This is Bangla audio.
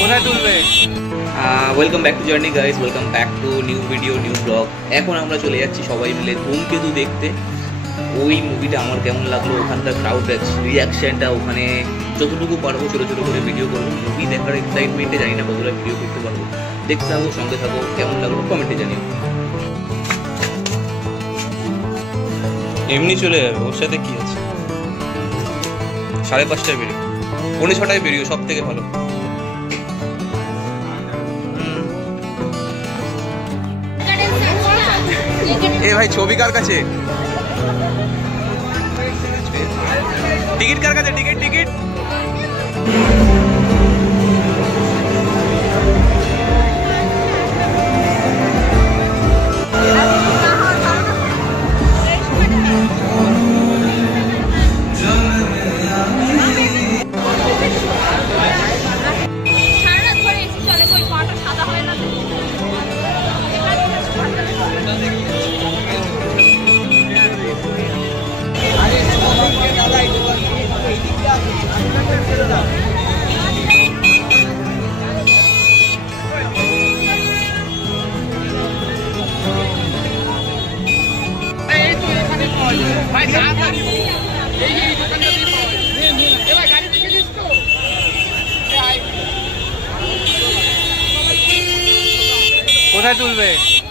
কোথায় তুলবে? Welcome back to journey guys, welcome back to new video new blog. এখন আমরা চলে যাচ্ছি সবাই মিলে ধূমকেতু দেখতে। ওই মুভিটা আমার কেমন লাগলো, ওখানকার ক্রাউড রিয়াকশানটা, ওখানে যতটুকু পারবো ছোটো ছোটো করে ভিডিও করবো। মুভি দেখার এক্সাইটমেন্টে জানি না কতটা ভিডিও করতে পারবো। দেখতে থাকো, সঙ্গে থাকো, কেমন লাগলো কমেন্টে জানিও। এমনি চলে যাবে, ওর সাথে কি আছে? 5:30টায় বেরিও, 5:45টায় বেরিও, সব থেকে ভালো। এ ভাই, ছবি কার কাছে? টিকিট কার কাছে? টিকিট টিকিট কোথায় তুলবে?